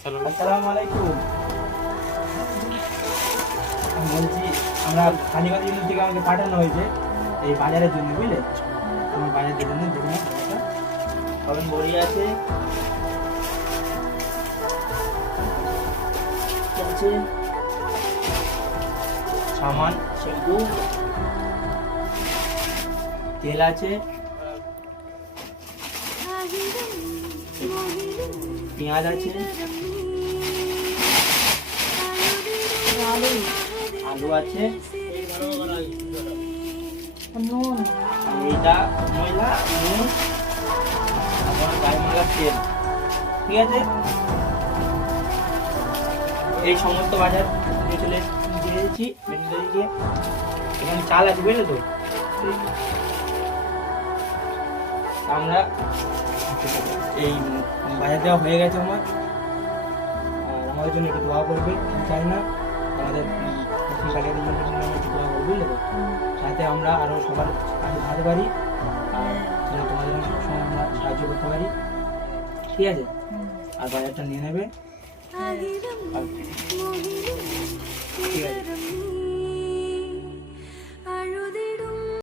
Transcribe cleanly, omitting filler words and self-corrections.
আসসালামু আলাইকুম। বলছি আমরা কালীগঞ্জ ইউনিট থেকে আমাকে পাঠানো হয়েছে এই বাজারের জন্য, বুঝলে? আমার বাজারের জন্য দেখুন সবেন বড়ি আছে, সামান শ্যাম্পু, তেল আছে, পেঁয়াজ আছে, আলু আছে, নুন, এইটা ময়লা, নুন, আপনার গায়ে মালার তেল, ঠিক আছে? এই সমস্ত বাজার চলে দিয়ে দিচ্ছি দিয়ে। এখানে চাল আছে, বুঝলে তো? আমরা এই বাজার দেওয়া হয়ে গেছে আমার, আর আমাদের জন্য একটু দোয়া করবে, চাই না আমাদের কালীগঞ্জ জন্য একটু দোয়া করবে, বুঝলে তো? যাতে আমরা আরও সবার কাছে থাকতে পারি, আর যেন তোমাদের সবসময় আমরা সাহায্য করতে পারি, ঠিক আছে? আর বাজারটা নিয়ে নেবে।